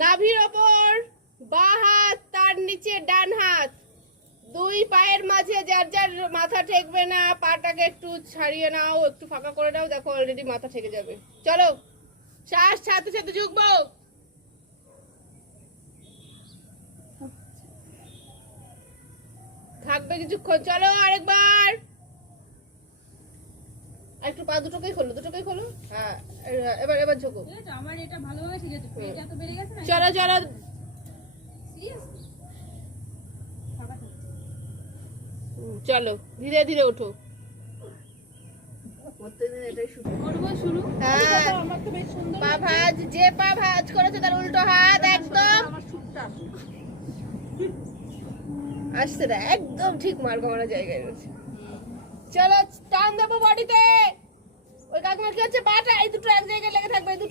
নাভির ওপর বাঁ হাত, তার নিচে ডান হাত, দুই পায়ের মাঝে যার যার মাথা ঠেকবে না পাটাকে একটু ছাড়িয়ে নাও, একটু ফাঁকা করে নাও, দেখো অলরেডি মাথা ঠেকে যাবে। চলো শ্বাস সাথে সাথে ঝুঁকবো, থাকবে কিছুক্ষণ। চলো আরেকবার, একটু পা দুটোকেই খোলো, দুটোকেই খোলো। হ্যাঁ এবার এবার ঝুঁকো। আমার এটা ভালোভাবে ঠিক আছে, পেট এত বেড়ে গেছে না। চলো চলো চলো ধীরে ধীরে ওঠো। হ্যাঁ পা ভাঁজ, যে পা ভাঁজ করেছে তার উল্টো হাত একদম আসছে না, একদম ঠিক মার্কা মারা জায়গায় রয়েছে। চলো টান দেবো বডিতে। ওই কাকিমার কি হচ্ছে, পাটা এই দুটো এক জায়গায় লেগে থাকবে।